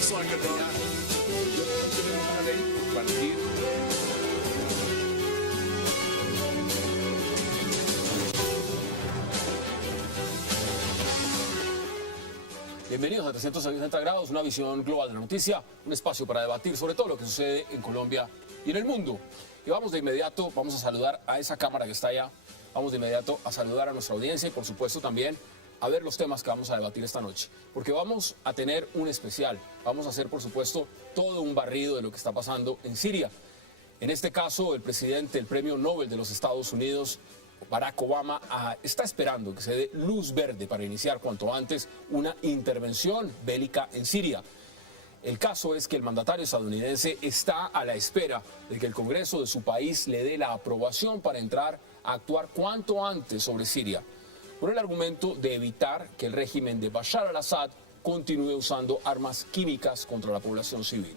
looks like it though. Bienvenidos a 360 grados, una visión global de la noticia, un espacio para debatir sobre todo lo que sucede en Colombia y en el mundo. Y vamos de inmediato, vamos a saludar a esa cámara que está allá, vamos de inmediato a saludar a nuestra audiencia y por supuesto también a ver los temas que vamos a debatir esta noche. Porque vamos a tener un especial, vamos a hacer por supuesto todo un barrido de lo que está pasando en Siria. En este caso, el presidente del Premio Nobel de los Estados Unidos, Barack Obama, está esperando que se dé luz verde para iniciar cuanto antes una intervención bélica en Siria. El caso es que el mandatario estadounidense está a la espera de que el Congreso de su país le dé la aprobación para entrar a actuar cuanto antes sobre Siria, por el argumento de evitar que el régimen de Bashar al-Assad continúe usando armas químicas contra la población civil.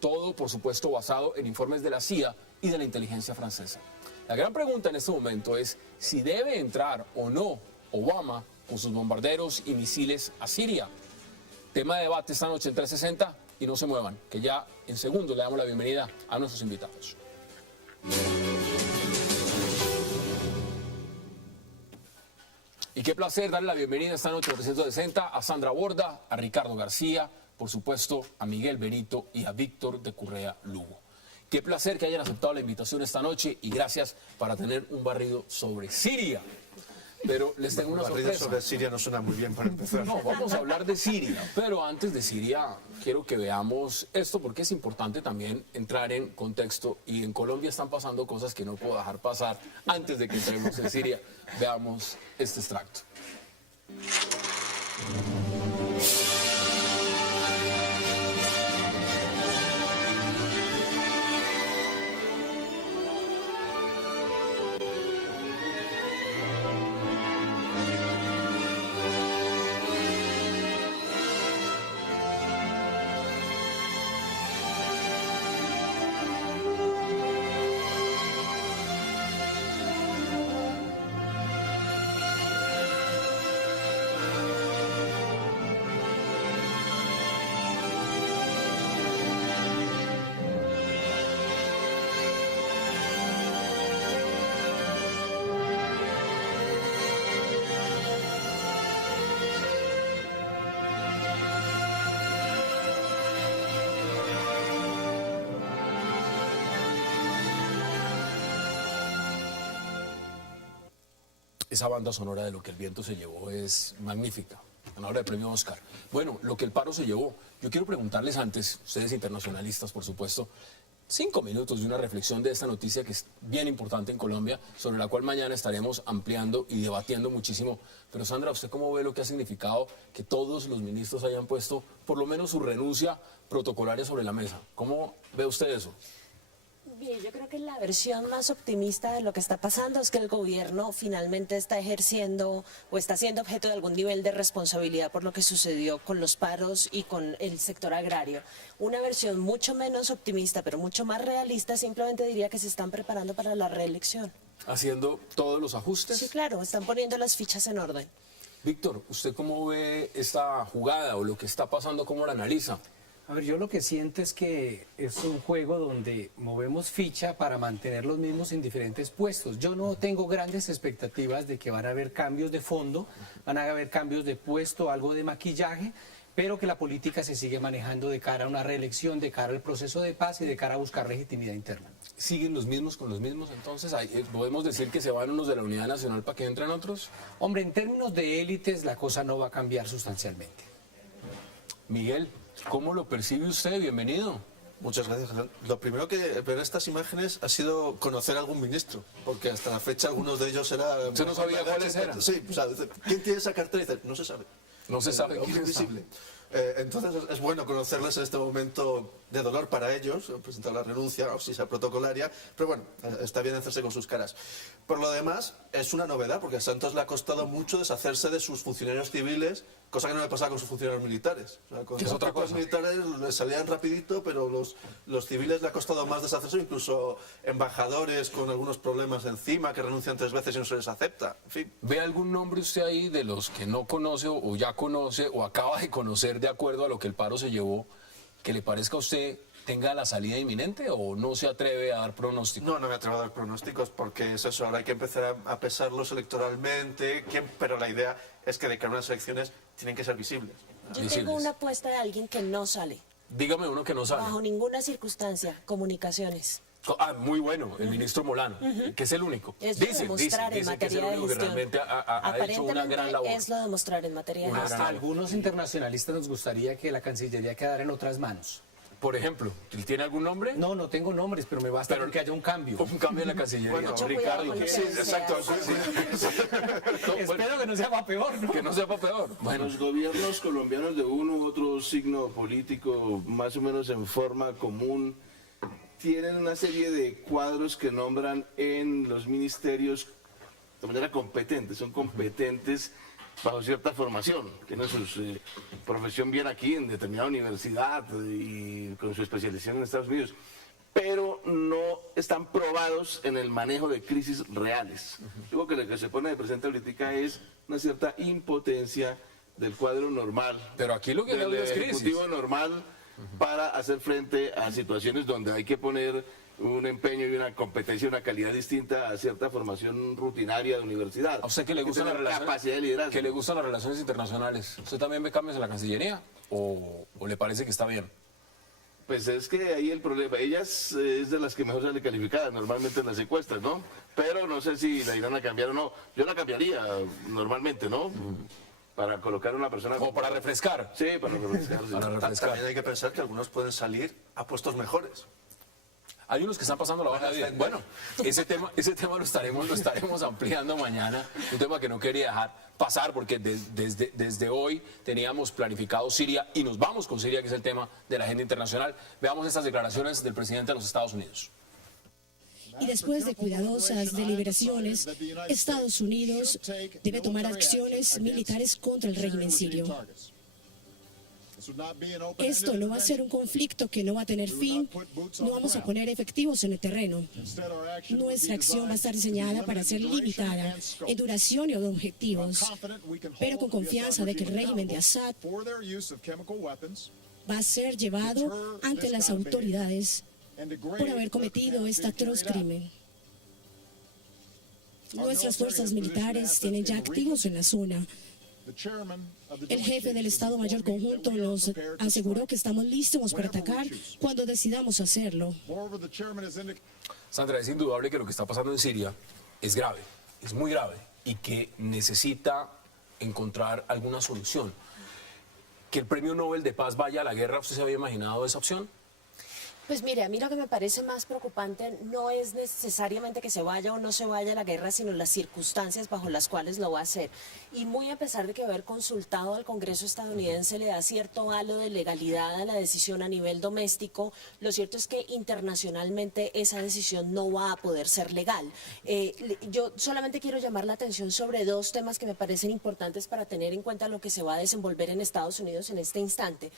Todo, por supuesto, basado en informes de la CIA y de la inteligencia francesa. La gran pregunta en este momento es si debe entrar o no Obama con sus bombarderos y misiles a Siria. Tema de debate esta noche en 360 y no se muevan, que ya en segundos le damos la bienvenida a nuestros invitados. Y qué placer darle la bienvenida esta noche a 360 a Sandra Borda, a Ricardo García, por supuesto a Miguel Benito y a Víctor de Currea Lugo. Qué placer que hayan aceptado la invitación esta noche y gracias para tener un barrido sobre Siria. Pero les tengo una sorpresa. Barrido sobre Siria no suena muy bien para empezar. No, vamos a hablar de Siria, pero antes de Siria quiero que veamos esto porque es importante también entrar en contexto y en Colombia están pasando cosas que no puedo dejar pasar antes de que entremos en Siria. Veamos este extracto. Esa banda sonora de Lo que el viento se llevó es magnífica, ganadora de premio Oscar. Bueno, Lo que el paro se llevó. Yo quiero preguntarles antes, ustedes internacionalistas por supuesto, 5 minutos de una reflexión de esta noticia que es bien importante en Colombia, sobre la cual mañana estaremos ampliando y debatiendo muchísimo. Pero Sandra, ¿usted cómo ve lo que ha significado que todos los ministros hayan puesto por lo menos su renuncia protocolaria sobre la mesa? ¿Cómo ve usted eso? Bien, yo creo que la versión más optimista de lo que está pasando es que el gobierno finalmente está ejerciendo o está siendo objeto de algún nivel de responsabilidad por lo que sucedió con los paros y con el sector agrario. Una versión mucho menos optimista, pero mucho más realista, simplemente diría que se están preparando para la reelección. ¿Haciendo todos los ajustes? Sí, claro, están poniendo las fichas en orden. Víctor, ¿usted cómo ve esta jugada o lo que está pasando, cómo la analiza? A ver, yo lo que siento es que es un juego donde movemos ficha para mantener los mismos en diferentes puestos. Yo no tengo grandes expectativas de que van a haber cambios de fondo, van a haber cambios de puesto, algo de maquillaje, pero que la política se sigue manejando de cara a una reelección, de cara al proceso de paz y de cara a buscar legitimidad interna. ¿Siguen los mismos con los mismos? Entonces, ¿podemos decir que se van unos de la Unidad Nacional para que entren otros? Hombre, en términos de élites la cosa no va a cambiar sustancialmente. Miguel, ¿cómo lo percibe usted? Bienvenido. Muchas gracias. Lo primero que ver estas imágenes ha sido conocer a algún ministro, porque hasta la fecha algunos de ellos era... ¿Usted no sabía cuáles eran? Sí, o sea, ¿quién tiene esa cartera? Y dice, no se sabe. No se sabe quién es invisible. Entonces es bueno conocerles en este momento de dolor para ellos, presentar la renuncia o si sea protocolaria, pero bueno, está bien hacerse con sus caras. Por lo demás, es una novedad, porque a Santos le ha costado mucho deshacerse de sus funcionarios civiles, cosa que no le pasaba con sus funcionarios militares. O sea, con es otra cosa. Los militares les salían rapidito, pero los civiles le ha costado más deshacerse, incluso embajadores con algunos problemas encima que renuncian 3 veces y no se les acepta. En fin. ¿Ve algún nombre usted ahí de los que no conoce o ya conoce o acaba de conocer de acuerdo a lo que el paro se llevó que le parezca a usted tenga la salida inminente o no se atreve a dar pronóstico? No, no me atrevo a dar pronósticos porque es eso, ahora hay que empezar a pesarlos electoralmente, pero la idea es que de cara a unas elecciones tienen que ser visibles. Yo Visibles. tengo una apuesta de alguien que no sale, Dígame uno que no sabe. bajo ninguna circunstancia, comunicaciones. Ah, muy bueno, el ministro Molano, que es el único. Es lo de mostrar en que es materia el de único que gestión. realmente ha hecho una gran labor. Es lo de mostrar en materia de Una gestión. gran- A algunos internacionalistas nos gustaría que la Cancillería quedara en otras manos. Por ejemplo, ¿él tiene algún nombre? No, no tengo nombres, pero me basta con que haya un cambio. Un cambio en la Cancillería. Bueno, Mucho Ricardo, cuidado con lo que sí, deseas. exacto. No, bueno, Espero que no sea para peor, ¿no? que no sepa peor. Bueno, Los gobiernos colombianos de uno u otro signo político, más o menos en forma común, tienen una serie de cuadros que nombran en los ministerios de manera competente, son competentes bajo cierta formación, tienen su profesión bien aquí en determinada universidad y con su especialización en Estados Unidos, pero no están probados en el manejo de crisis reales. Digo que lo que se pone de presente ahorita es una cierta impotencia del cuadro normal, Pero aquí lo que del le hablo es crisis. ejecutivo normal para hacer frente a situaciones donde hay que poner un empeño y una competencia, una calidad distinta a cierta formación rutinaria de universidad. ¿a usted que le Hay que gustan las tener relaciones? capacidad de liderazgo. ¿Que le gustan las relaciones internacionales? ¿Usted también ve cambios en la Cancillería? ¿O le parece que está bien? Pues es que ahí el problema, ellas es de las que mejor sale calificada normalmente en las encuestas, ¿no? Pero no sé si la irán a cambiar o no. Yo la cambiaría normalmente, ¿no? Para colocar a una persona... ¿O para refrescar? Sí, para refrescar. sí. Para refrescar. También hay que pensar que algunos pueden salir a puestos mejores. Hay unos que están pasando la baja de vida. Bueno, ese tema lo estaremos ampliando mañana. Un tema que no quería dejar pasar porque desde hoy teníamos planificado Siria y nos vamos con Siria, que es el tema de la agenda internacional. Veamos estas declaraciones del presidente de los Estados Unidos. Y después de cuidadosas deliberaciones, Estados Unidos debe tomar acciones militares contra el régimen sirio. Esto no va a ser un conflicto que no va a tener fin, no vamos a poner efectivos en el terreno. Nuestra acción va a estar diseñada para ser limitada en duración y en objetivos, pero con confianza de que el régimen de Assad va a ser llevado ante las autoridades por haber cometido este atroz crimen. Nuestras fuerzas militares tienen ya activos en la zona. El jefe del Estado Mayor Conjunto nos aseguró que estamos listos para atacar cuando decidamos hacerlo. Sandra, es indudable que lo que está pasando en Siria es grave, es muy grave y que necesita encontrar alguna solución. Que el Premio Nobel de Paz vaya a la guerra, ¿usted se había imaginado esa opción? Pues mire, a mí lo que me parece más preocupante no es necesariamente que se vaya o no se vaya a la guerra, sino las circunstancias bajo las cuales lo va a hacer. Y muy a pesar de que haber consultado al Congreso estadounidense le da cierto halo de legalidad a la decisión a nivel doméstico, lo cierto es que internacionalmente esa decisión no va a poder ser legal. Yo solamente quiero llamar la atención sobre dos temas que me parecen importantes para tener en cuenta lo que se va a desenvolver en Estados Unidos en este instante.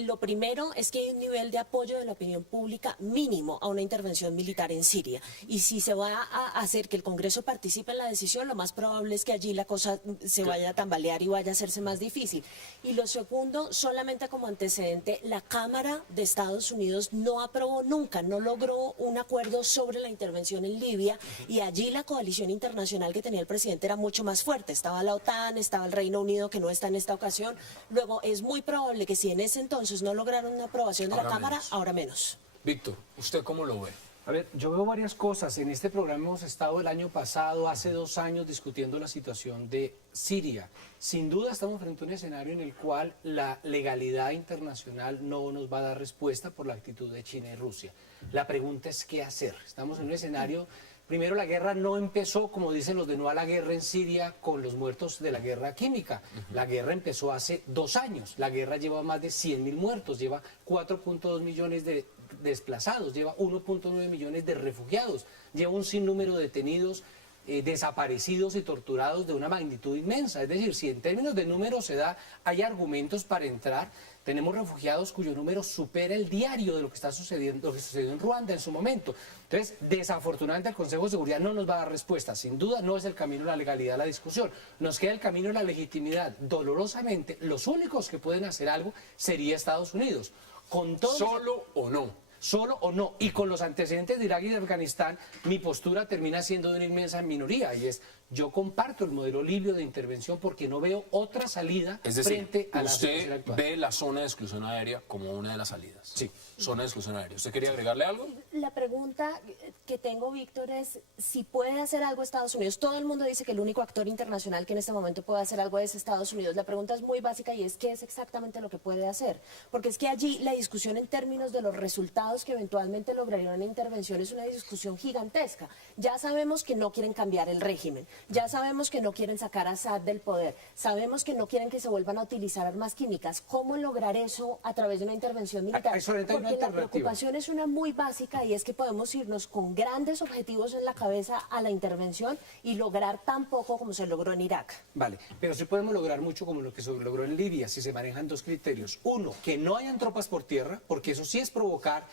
Lo primero es que hay un nivel de apoyo de la opinión pública mínimo a una intervención militar en Siria. Y si se va a hacer que el Congreso participe en la decisión, lo más probable es que allí la cosa se vaya a tambalear y vaya a hacerse más difícil. Y lo segundo, solamente como antecedente, la Cámara de Estados Unidos no aprobó nunca, no logró un acuerdo sobre la intervención en Libia y allí la coalición internacional que tenía el presidente era mucho más fuerte. Estaba la OTAN, estaba el Reino Unido que no está en esta ocasión. Luego es muy probable que si en ese entonces no lograron una aprobación de la Ahora Cámara, menos. ahora menos. Víctor, ¿usted cómo lo ve? A ver, yo veo varias cosas. En este programa hemos estado el año pasado, hace 2 años, discutiendo la situación de Siria. Sin duda estamos frente a un escenario en el cual la legalidad internacional no nos va a dar respuesta por la actitud de China y Rusia. La pregunta es qué hacer. Estamos en un escenario... Primero, la guerra no empezó, como dicen los de no a la guerra en Siria, con los muertos de la guerra química. La guerra empezó hace 2 años. La guerra lleva más de 100.000 muertos, lleva 4.2 millones de desplazados, lleva 1.9 millones de refugiados, lleva un sinnúmero de detenidos, desaparecidos y torturados de una magnitud inmensa. Es decir, si en términos de números se da, hay argumentos para entrar. Tenemos refugiados cuyo número supera el diario de lo que está sucediendo, lo que sucedió en Ruanda en su momento. Entonces, desafortunadamente el Consejo de Seguridad no nos va a dar respuesta. Sin duda no es el camino de la legalidad la discusión. Nos queda el camino de la legitimidad. Dolorosamente, los únicos que pueden hacer algo sería Estados Unidos. Con todos ¿Solo o no? solo o no. Y con los antecedentes de Irak y de Afganistán, mi postura termina siendo de una inmensa minoría, y es, yo comparto el modelo libio de intervención porque no veo otra salida Es decir, frente a la situación usted actual. ve la zona de exclusión aérea como una de las salidas. Sí. Zona de exclusión aérea. ¿Usted quería agregarle algo? La pregunta que tengo, Víctor, es si puede hacer algo Estados Unidos. Todo el mundo dice que el único actor internacional que en este momento puede hacer algo es Estados Unidos. La pregunta es muy básica y es ¿qué es exactamente lo que puede hacer? Porque es que allí la discusión en términos de los resultados que eventualmente lograría una intervención es una discusión gigantesca. Ya sabemos que no quieren cambiar el régimen, ya sabemos que no quieren sacar a Assad del poder, sabemos que no quieren que se vuelvan a utilizar armas químicas. ¿Cómo lograr eso a través de una intervención militar? Hay solamente una Porque la alternativa. preocupación es una muy básica y es que podemos irnos con grandes objetivos en la cabeza a la intervención y lograr tan poco como se logró en Irak. Vale, pero sí podemos lograr mucho como lo que se logró en Libia, si se manejan dos criterios. Uno, que no hayan tropas por tierra, porque eso sí es provocar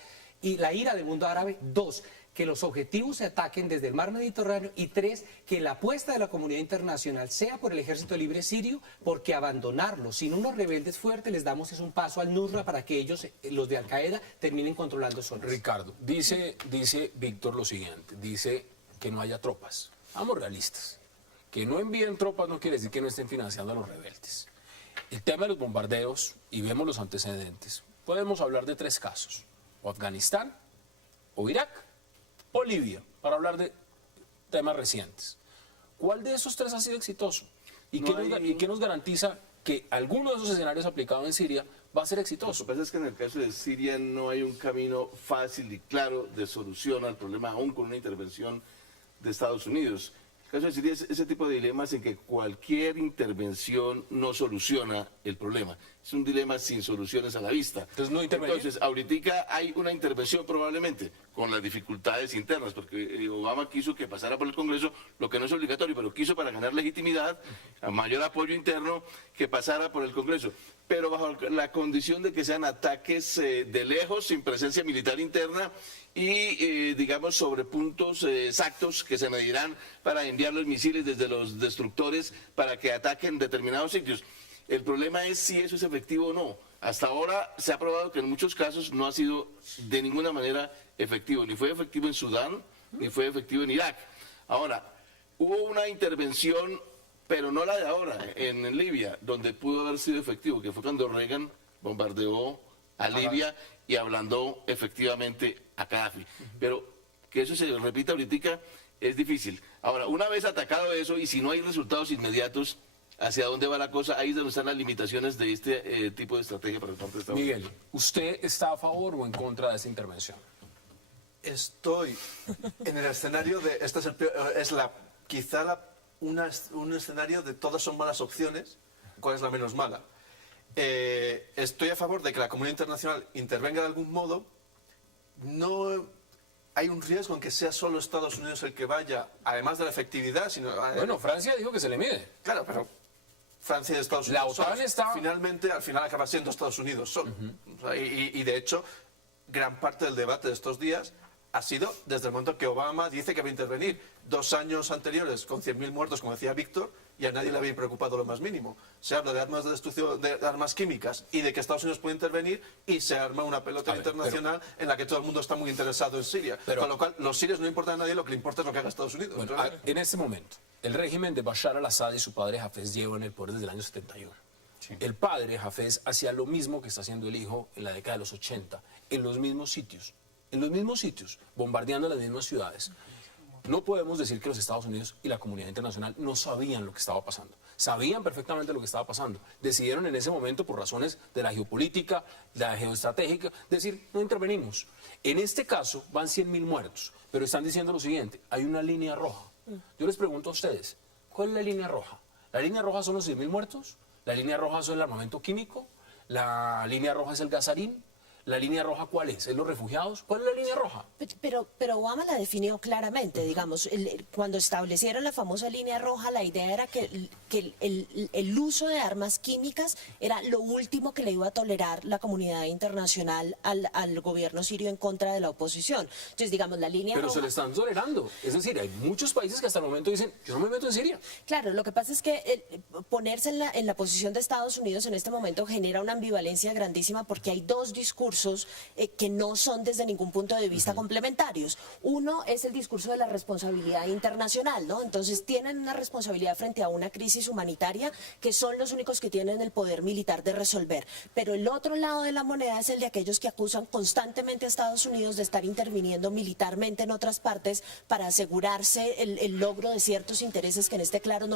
y la ira del mundo árabe. Dos, que los objetivos se ataquen desde el mar Mediterráneo. Y tres, que la apuesta de la comunidad internacional sea por el Ejército Libre Sirio, porque abandonarlo sin unos rebeldes fuertes les damos es un paso al Nusra para que ellos, los de Al Qaeda, terminen controlando zonas. Ricardo, dice Víctor lo siguiente, dice que no haya tropas. Vamos realistas. Que no envíen tropas no quiere decir que no estén financiando a los rebeldes. El tema de los bombardeos, y vemos los antecedentes, podemos hablar de tres casos, o Afganistán, o Irak, o Libia, para hablar de temas recientes. ¿Cuál de esos tres ha sido exitoso? ¿Y, qué nos garantiza que alguno de esos escenarios aplicados en Siria va a ser Lo exitoso? que pasa es que en el caso de Siria no hay un camino fácil y claro de solución al problema, aún con una intervención de Estados Unidos. El caso de Siria es ese tipo de dilemas en que cualquier intervención no soluciona el problema. Es un dilema sin soluciones a la vista. Entonces, no intervenir. Entonces, ahorita hay una intervención probablemente con las dificultades internas, porque Obama quiso que pasara por el Congreso, lo que no es obligatorio, pero quiso para ganar legitimidad, a mayor apoyo interno, que pasara por el Congreso. Pero bajo la condición de que sean ataques de lejos, sin presencia militar interna y, digamos, sobre puntos exactos que se medirán para enviar los misiles desde los destructores para que ataquen determinados sitios. El problema es si eso es efectivo o no. Hasta ahora se ha probado que en muchos casos no ha sido de ninguna manera efectivo. Ni fue efectivo en Sudán, ni fue efectivo en Irak. Ahora, hubo una intervención, pero no la de ahora, en Libia, donde pudo haber sido efectivo, que fue cuando Reagan bombardeó a Libia y ablandó efectivamente a Gaddafi. Pero que eso se repita ahorita es difícil. Ahora, una vez atacado eso, y si no hay resultados inmediatos, ¿hacia dónde va la cosa? Ahí es donde están las limitaciones de este tipo de estrategia para el parte de Estados Unidos. Miguel, ¿usted está a favor o en contra de esa intervención? Estoy en el escenario de... Este es, un escenario de todas son malas opciones, ¿cuál es la menos mala? Estoy a favor de que la comunidad internacional intervenga de algún modo. No hay un riesgo en que sea solo Estados Unidos el que vaya, además de la efectividad, sino... Bueno, Francia dijo que se le mide. Claro, pero Francia y Estados La Unidos OTAN solos. está- Finalmente, al final acaba siendo Estados Unidos solo. O sea, y de hecho, gran parte del debate de estos días ha sido desde el momento que Obama dice que va a intervenir. 2 años anteriores, con 100.000 muertos, como decía Víctor, y a nadie le había preocupado lo más mínimo. Se habla de armas de destrucción, de armas químicas y de que Estados Unidos puede intervenir, y se arma una pelota A ver, internacional en la que todo el mundo está muy interesado en Siria. Pero- Con lo cual, los sirios no importa a nadie, lo que le importa es lo que haga Estados Unidos. Bueno, Entonces, en este momento, el régimen de Bashar al-Assad y su padre Hafez llevan el poder desde el año 71. El padre, Hafez, hacía lo mismo que está haciendo el hijo en la década de los 80, en los mismos sitios, bombardeando las mismas ciudades. No podemos decir que los Estados Unidos y la comunidad internacional no sabían lo que estaba pasando. Sabían perfectamente lo que estaba pasando. Decidieron en ese momento, por razones de la geopolítica, la geoestratégica, decir, no intervenimos. En este caso van 100.000 muertos, pero están diciendo lo siguiente, hay una línea roja. Yo les pregunto a ustedes, ¿cuál es la línea roja? ¿La línea roja son los 100.000 muertos? ¿La línea roja es el armamento químico? ¿La línea roja es el gasarín? ¿La línea roja cuál es? ¿Es los refugiados? ¿Cuál es la línea roja? Pero Obama la definió claramente, digamos, cuando establecieron la famosa línea roja, la idea era que el uso de armas químicas era lo último que le iba a tolerar la comunidad internacional al gobierno sirio en contra de la oposición. Entonces, digamos, la línea Pero roja... se le están tolerando. Es decir, hay muchos países que hasta el momento dicen, yo no me meto en Siria. Claro, lo que pasa es que ponerse en la posición de Estados Unidos en este momento genera una ambivalencia grandísima porque hay dos discursos discursos que no son desde ningún punto de vista complementarios. Uno es el discurso de la responsabilidad internacional, ¿no? Entonces tienen una responsabilidad frente a una crisis humanitaria que son los únicos que tienen el poder militar de resolver. Pero el otro lado de la moneda es el de aquellos que acusan constantemente a Estados Unidos de estar interviniendo militarmente en otras partes para asegurarse el logro de ciertos intereses que en este caso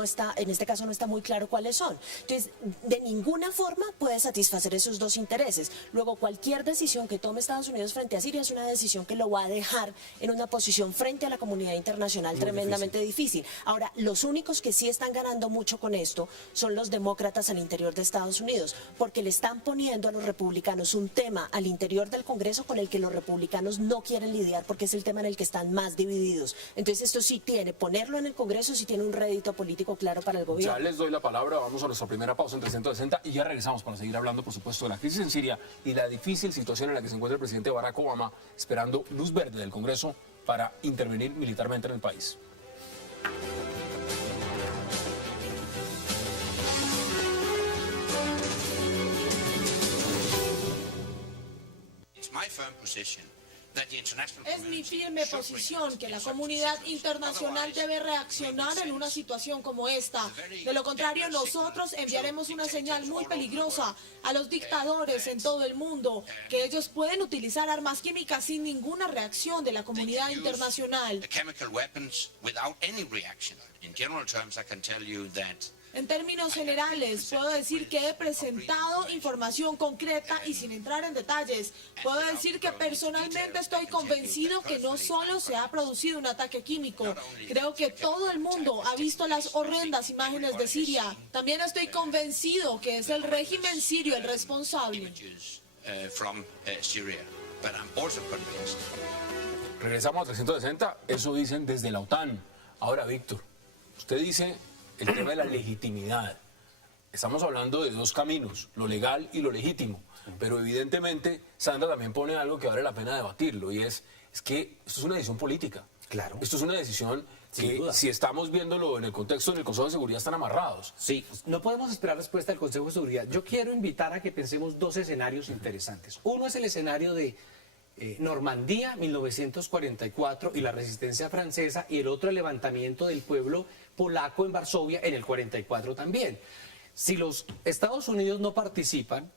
no está muy claro cuáles son. Entonces, de ninguna forma puede satisfacer esos dos intereses. Luego, cualquier decisión que tome Estados Unidos frente a Siria es una decisión que lo va a dejar en una posición frente a la comunidad internacional tremendamente difícil. Ahora, los únicos que sí están ganando mucho con esto son los demócratas al interior de Estados Unidos, porque le están poniendo a los republicanos un tema al interior del Congreso con el que los republicanos no quieren lidiar, porque es el tema en el que están más divididos. Entonces, esto sí ponerlo en el Congreso sí tiene un rédito político claro para el gobierno. Ya les doy la palabra, vamos a nuestra primera pausa en 360 y ya regresamos para seguir hablando, por supuesto, de la crisis en Siria y la difícil situación en la que se encuentra el presidente Barack Obama, esperando luz verde del Congreso para intervenir militarmente en el país. Es mi firme posición que la comunidad internacional debe reaccionar en una situación como esta. De lo contrario, nosotros enviaremos una señal muy peligrosa a los dictadores en todo el mundo, que ellos pueden utilizar armas químicas sin ninguna reacción de la comunidad internacional. En términos generales, puedo decir que he presentado información concreta y sin entrar en detalles, puedo decir que personalmente estoy convencido que no solo se ha producido un ataque químico, creo que todo el mundo ha visto las horrendas imágenes de Siria. También estoy convencido que es el régimen sirio el responsable. Regresamos a 360, eso dicen desde la OTAN. Ahora, Víctor, usted dice el tema de la legitimidad. Estamos hablando de dos caminos, lo legal y lo legítimo, pero evidentemente Sandra también pone algo que vale la pena debatirlo, y es que esto es una decisión política. Claro. Esto es una decisión que, si estamos viéndolo en el contexto del Consejo de Seguridad, están amarrados. Sí, no podemos esperar respuesta del Consejo de Seguridad. Yo quiero invitar a que pensemos dos escenarios interesantes. Uno es el escenario de Normandía, 1944, y la resistencia francesa, y el otro el levantamiento del pueblo polaco en Varsovia en el 44 también. Si los Estados Unidos no participan,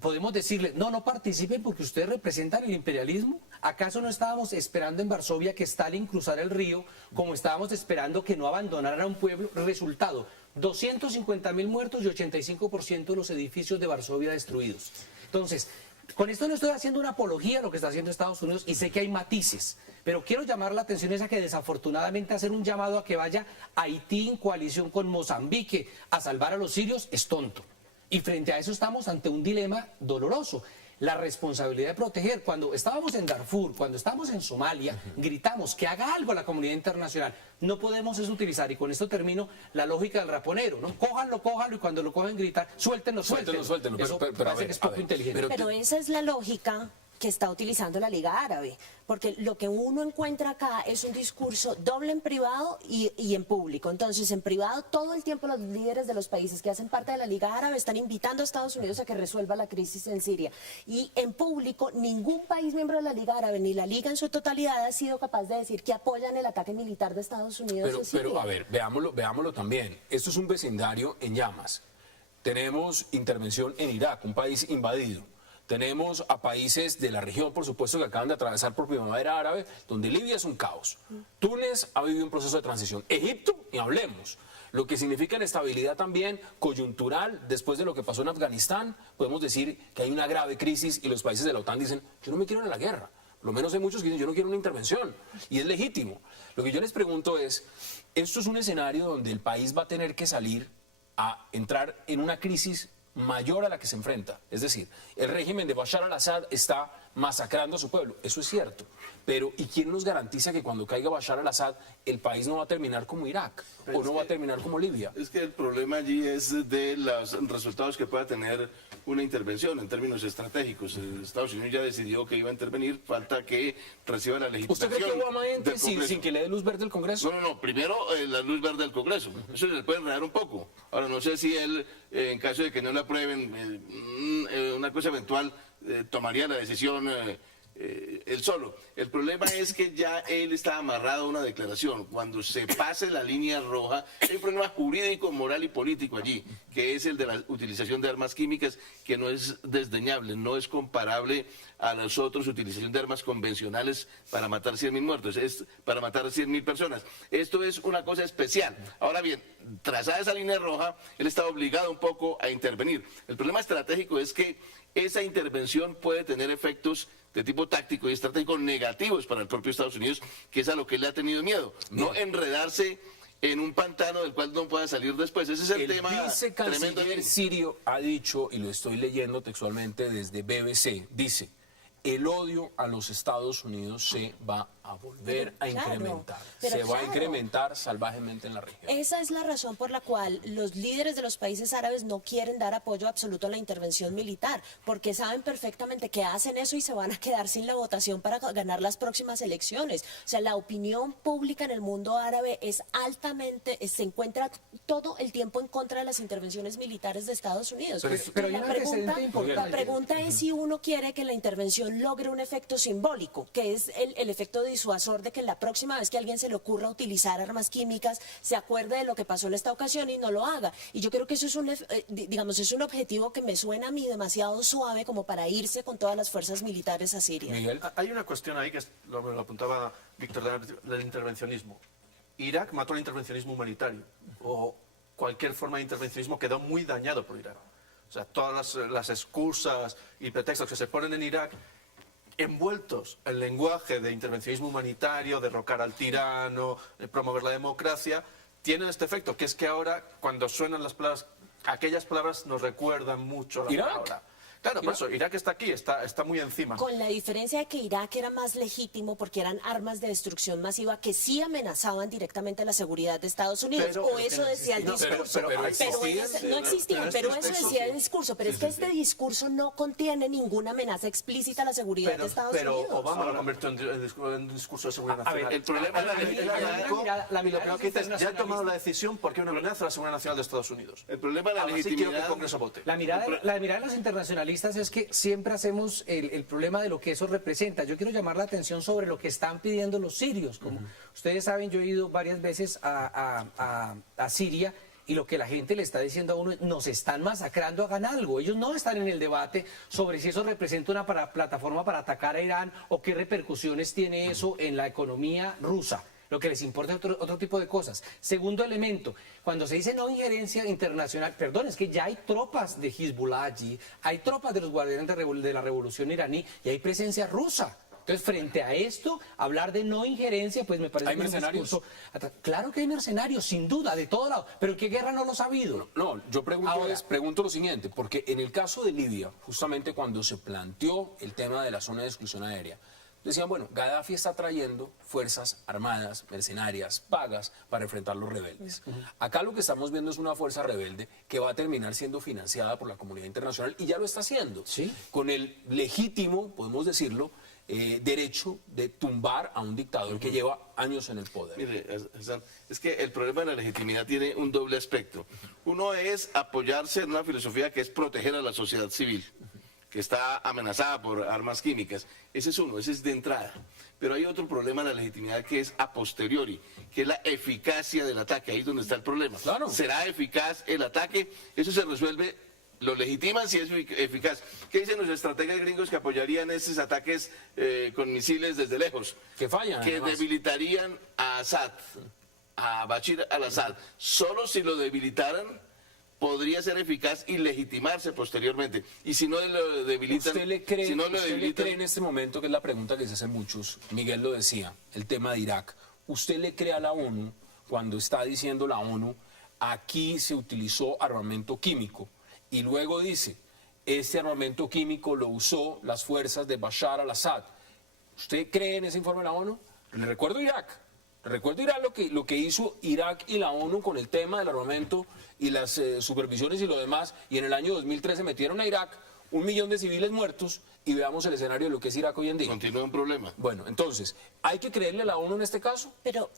podemos decirle, no participen porque ustedes representan el imperialismo. ¿Acaso no estábamos esperando en Varsovia que Stalin cruzara el río, como estábamos esperando que no abandonaran a un pueblo? Resultado, 250.000 muertos y 85% de los edificios de Varsovia destruidos. Entonces, con esto no estoy haciendo una apología a lo que está haciendo Estados Unidos, y sé que hay matices, pero quiero llamar la atención a que desafortunadamente hacer un llamado a que vaya Haití en coalición con Mozambique a salvar a los sirios es tonto. Y frente a eso estamos ante un dilema doloroso. La responsabilidad de proteger. Cuando estábamos en Darfur, cuando estábamos en Somalia, gritamos que haga algo la comunidad internacional. No podemos eso utilizar, y con esto termino, la lógica del raponero, ¿no? Cójanlo, y cuando lo cogen gritar, suéltenlo. Eso parece que es poco inteligente. Pero esa es la lógica que está utilizando la Liga Árabe, porque lo que uno encuentra acá es un discurso doble en privado y en público. Entonces, en privado, todo el tiempo los líderes de los países que hacen parte de la Liga Árabe están invitando a Estados Unidos a que resuelva la crisis en Siria. Y en público, ningún país miembro de la Liga Árabe, ni la Liga en su totalidad, ha sido capaz de decir que apoyan el ataque militar de Estados Unidos en Siria. Pero, a ver, veámoslo también. Esto es un vecindario en llamas. Tenemos intervención en Irak, un país invadido. Tenemos a países de la región, por supuesto, que acaban de atravesar por primavera árabe, donde Libia es un caos. Túnez ha vivido un proceso de transición. Egipto, ni hablemos. Lo que significa la estabilidad también coyuntural, después de lo que pasó en Afganistán, podemos decir que hay una grave crisis y los países de la OTAN dicen, yo no me quiero ir a la guerra. Por lo menos hay muchos que dicen, yo no quiero una intervención. Y es legítimo. Lo que yo les pregunto es, esto es un escenario donde el país va a tener que salir a entrar en una crisis mayor a la que se enfrenta. Es decir, el régimen de Bashar al-Assad está masacrando a su pueblo. Eso es cierto. Pero ¿y quién nos garantiza que cuando caiga Bashar al-Assad el país no va a terminar como Irak o no va a terminar como Libia? Es que el problema allí es de los resultados que pueda tener una intervención en términos estratégicos. Estados Unidos ya decidió que iba a intervenir, falta que reciba la legitimación. ¿Usted cree que Obama entre sin que le dé luz verde al Congreso? No. Primero la luz verde del Congreso. Eso le puede enredar un poco. Ahora, no sé si él, en caso de que no le aprueben una cosa eventual, tomaría la decisión él solo. El problema es que ya él está amarrado a una declaración. Cuando se pase la línea roja, hay un problema jurídico, moral y político allí, que es el de la utilización de armas químicas, que no es desdeñable, no es comparable a los otros, utilización de armas convencionales para matar 100.000 muertos, es para matar 100.000 personas. Esto es una cosa especial. Ahora bien, trazada esa línea roja, él está obligado un poco a intervenir. El problema estratégico es que esa intervención puede tener efectos de tipo táctico y estratégico negativos para el propio Estados Unidos, que es a lo que él le ha tenido miedo. No enredarse en un pantano del cual no pueda salir después. Ese es el tema tremendo. El vicecanciller sirio ha dicho, y lo estoy leyendo textualmente desde BBC, dice: el odio a los Estados Unidos se va a volver a incrementar. Se va a incrementar salvajemente en la región. Esa es la razón por la cual los líderes de los países árabes no quieren dar apoyo absoluto a la intervención militar, porque saben perfectamente que hacen eso y se van a quedar sin la votación para ganar las próximas elecciones. O sea, la opinión pública en el mundo árabe es altamente, se encuentra todo el tiempo en contra de las intervenciones militares de Estados Unidos. Pero hay un antecedente importante. La pregunta es si uno quiere que la intervención logre un efecto simbólico, que es el efecto disuasor de que la próxima vez que a alguien se le ocurra utilizar armas químicas se acuerde de lo que pasó en esta ocasión y no lo haga. Y yo creo que eso es es un objetivo que me suena a mí demasiado suave como para irse con todas las fuerzas militares a Siria. Miguel. Hay una cuestión ahí que lo apuntaba Víctor, del intervencionismo. Irak mató el intervencionismo humanitario, o cualquier forma de intervencionismo quedó muy dañado por Irak. O sea, todas las excusas y pretextos que se ponen en Irak, envueltos en lenguaje de intervencionismo humanitario, derrocar al tirano, promover la democracia, tienen este efecto, que es que ahora, cuando suenan las palabras, aquellas palabras nos recuerdan mucho a la palabra. Claro, por eso, Irak está aquí, está muy encima. Con la diferencia de que Irak era más legítimo porque eran armas de destrucción masiva que sí amenazaban directamente la seguridad de Estados Unidos. O eso decía el discurso. No existían, pero eso decía el discurso. Pero es que este discurso no contiene ninguna amenaza explícita a la seguridad de Estados Unidos. Pero Obama lo convirtió en discurso de seguridad nacional. El problema lo primero que dice es, ya he tomado la decisión porque hay una amenaza a la seguridad nacional de Estados Unidos. El problema de la Ahora sí quiero que el legitimidad... Congreso vote. La mirada de los internacionalistas es que siempre hacemos el problema de lo que eso representa. Yo quiero llamar la atención sobre lo que están pidiendo los sirios. Como ustedes saben, yo he ido varias veces a Siria y lo que la gente le está diciendo a uno es: nos están masacrando, hagan algo. Ellos no están en el debate sobre si eso representa una plataforma para atacar a Irán o qué repercusiones tiene eso en la economía rusa. Lo que les importa es otro tipo de cosas. Segundo elemento, cuando se dice no injerencia internacional, perdón, es que ya hay tropas de Hezbollah allí, hay tropas de los guardianes de la revolución iraní y hay presencia rusa. Entonces, frente a esto, hablar de no injerencia, pues me parece ¿Hay mercenarios? Claro que hay mercenarios, sin duda, de todo lado. Pero ¿qué guerra no los ha habido? No, yo pregunto lo siguiente, porque en el caso de Libia, justamente cuando se planteó el tema de la zona de exclusión aérea, decían, bueno, Gaddafi está trayendo fuerzas armadas, mercenarias, pagas para enfrentar a los rebeldes. Acá lo que estamos viendo es una fuerza rebelde que va a terminar siendo financiada por la comunidad internacional y ya lo está haciendo. ¿Sí? Con el legítimo, podemos decirlo, derecho de tumbar a un dictador que lleva años en el poder. Mire, Hassan, es que el problema de la legitimidad tiene un doble aspecto. Uno es apoyarse en una filosofía que es proteger a la sociedad civil, que está amenazada por armas químicas. Ese es uno, ese es de entrada. Pero hay otro problema en la legitimidad que es a posteriori, que es la eficacia del ataque. Ahí es donde está el problema. Claro. ¿Será eficaz el ataque? Eso se resuelve, lo legitiman si es eficaz. ¿Qué dicen los estrategas gringos que apoyarían esos ataques con misiles desde lejos? Que fallan, Que además. debilitarían a Assad, a Bashir al-Assad. Solo si lo debilitaran podría ser eficaz y legitimarse posteriormente. Y si no lo debilitan... ¿Usted le cree, si no lo usted le debilitan, cree en este momento, que es la pregunta que se hacen muchos, Miguel lo decía, el tema de Irak, ¿usted le cree a la ONU cuando está diciendo la ONU, aquí se utilizó armamento químico, y luego dice, este armamento químico lo usó las fuerzas de Bashar al-Assad? ¿Usted cree en ese informe de la ONU? Le recuerdo Irak. Recuerdo Irak, lo que hizo Irak y la ONU con el tema del armamento y las supervisiones y lo demás, y en el año 2013 metieron a Irak 1 millón de civiles muertos y veamos el escenario de lo que es Irak hoy en día. Continúa un problema. Bueno, entonces, ¿hay que creerle a la ONU en este caso? Pero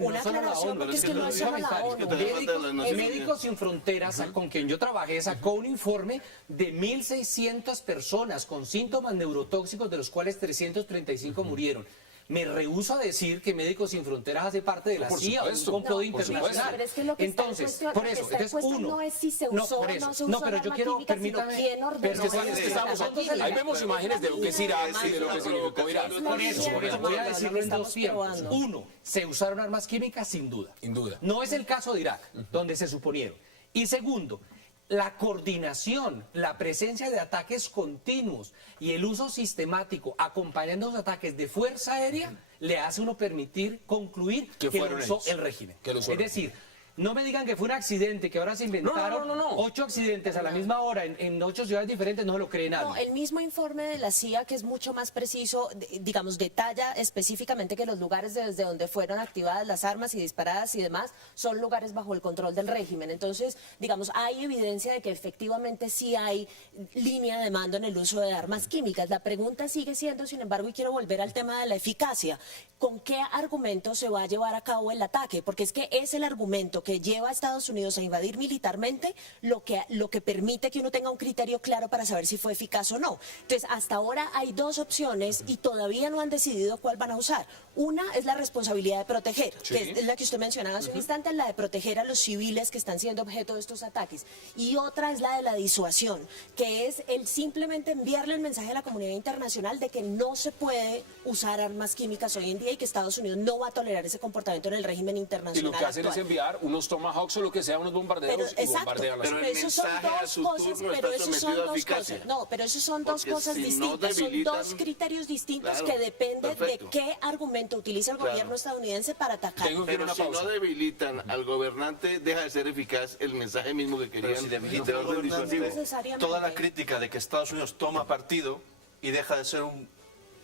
una no solo la aclaración, ONU, porque es que no es solo la ONU. que también falta la Nación Médicos Sin Fronteras, con quien yo trabajé, sacó un informe de 1.600 personas con síntomas neurotóxicos, de los cuales 335 murieron. Me rehúso a decir que Médicos Sin Fronteras hace parte de la por CIA, supuesto. un complot No, por internacional. supuesto. Pero es que lo que está en Entonces, cuestión- por lo que eso, está en entonces cuestión uno. no es si se usó por o eso. no se No, usó pero yo arma quiero, química, permítame. sino quién ordenó Pero es que el uso de estamos arma química. ahí vemos imágenes de lo que es Irak y de lo que significó Irak. Por eso, voy a decirlo en dos tiempos. probando. Uno, se usaron armas químicas sin duda. Sin duda. No es el caso de Irak, donde se suponieron. Y segundo, la coordinación, la presencia de ataques continuos y el uso sistemático acompañando los ataques de fuerza aérea le hace uno permitir concluir Que que lo fueron usó ellos. el régimen. Que lo usó Es el decir, no me digan que fue un accidente, que ahora se inventaron No. 8 accidentes a la misma hora en 8 ciudades diferentes, no se lo cree nadie. No, el mismo informe de la CIA, que es mucho más preciso, digamos, detalla específicamente que los lugares desde donde fueron activadas las armas y disparadas y demás son lugares bajo el control del régimen. Entonces, digamos, hay evidencia de que efectivamente sí hay línea de mando en el uso de armas químicas. La pregunta sigue siendo, sin embargo, y quiero volver al tema de la eficacia, ¿con qué argumento se va a llevar a cabo el ataque? Porque es que es el argumento que lleva a Estados Unidos a invadir militarmente lo que permite que uno tenga un criterio claro para saber si fue eficaz o no. Entonces, hasta ahora hay dos opciones y todavía no han decidido cuál van a usar. Una es la responsabilidad de proteger, que es la que usted mencionaba hace un instante, la de proteger a los civiles que están siendo objeto de estos ataques. Y otra es la de la disuasión, que es el simplemente enviarle el mensaje a la comunidad internacional de que no se puede usar armas químicas hoy en día y que Estados Unidos no va a tolerar ese comportamiento en el régimen Y internacional lo que hacen es actual. enviar unos Tomahawks o lo que sea, unos bombarderos Pero, y exacto, bombardean las Pero pero el esos son mensaje a dos su cosas, turno pero está esos son sometido a dos eficacia. cosas. No, pero esos son dos Porque cosas si no distintas, son debilitan- dos criterios distintos Claro, que dependen perfecto. de qué argumento utiliza el Claro. gobierno estadounidense para atacar. Tengo que ir a Pero una si pausa. no debilitan al gobernante, deja de ser eficaz el mensaje mismo que querían si debilitan de al orden gobernante, disuasivo. Necesariamente. Toda la crítica de que Estados Unidos toma partido y deja de ser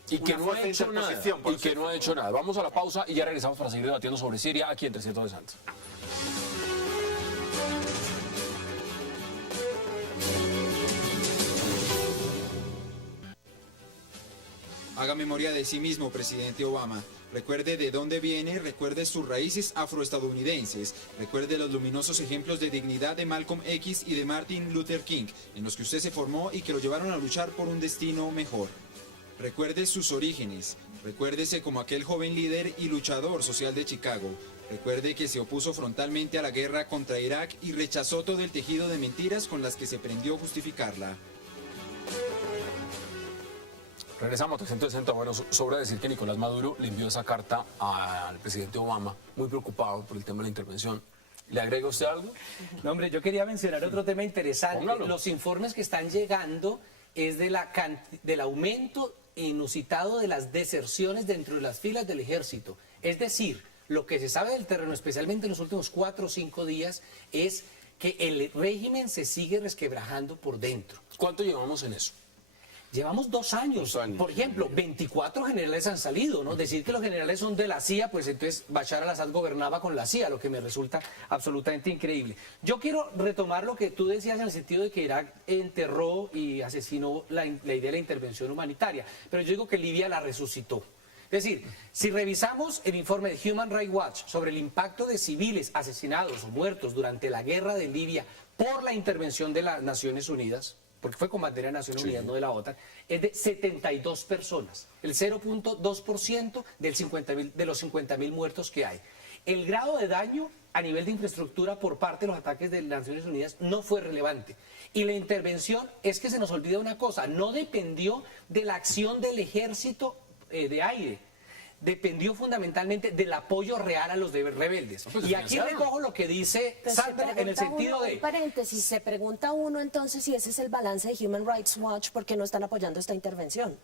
Y que una no fuerza ha de hecho nada. interposición, por Y que decirlo. no ha hecho nada. Vamos a la pausa y ya regresamos para seguir debatiendo sobre Siria aquí en 300 de Santos. Haga memoria de sí mismo, presidente Obama. Recuerde de dónde viene, recuerde sus raíces afroestadounidenses, recuerde los luminosos ejemplos de dignidad de Malcolm X y de Martin Luther King, en los que usted se formó y que lo llevaron a luchar por un destino mejor. Recuerde sus orígenes, recuérdese como aquel joven líder y luchador social de Chicago. Recuerde que se opuso frontalmente a la guerra contra Irak y rechazó todo el tejido de mentiras con las que se prendió justificarla. Regresamos a 360. Bueno, sobra decir que Nicolás Maduro le envió esa carta al presidente Obama, muy preocupado por el tema de la intervención. ¿Le agrega usted algo? No, hombre, yo quería mencionar otro tema interesante. Póngalo. Los informes que están llegando es del aumento inusitado de las deserciones dentro de las filas del ejército. Es decir, lo que se sabe del terreno, especialmente en los últimos 4 o 5 días, es que el régimen se sigue resquebrajando por dentro. ¿Cuánto llevamos en eso? Llevamos 2 años. 2 años. Por ejemplo, 24 generales han salido, ¿no? Decir que los generales son de la CIA, pues entonces Bashar al-Assad gobernaba con la CIA, lo que me resulta absolutamente increíble. Yo quiero retomar lo que tú decías en el sentido de que Irak enterró y asesinó la idea de la intervención humanitaria, pero yo digo que Libia la resucitó. Es decir, si revisamos el informe de Human Rights Watch sobre el impacto de civiles asesinados o muertos durante la guerra de Libia por la intervención de las Naciones Unidas, porque fue con bandera de Naciones Unidas, no de la OTAN, es de 72 personas, el 0.2% de los 50.000 muertos que hay. El grado de daño a nivel de infraestructura por parte de los ataques de las Naciones Unidas no fue relevante. Y la intervención, es que se nos olvida una cosa, no dependió de la acción del ejército de aire, dependió fundamentalmente del apoyo real a los rebeldes. pues, Y aquí financiaron. recojo lo que dice Pero se Sandra en el pregunta sentido uno, de... un paréntesis, se pregunta uno entonces si ese es el balance de Human Rights Watch, ¿por qué no están apoyando esta intervención?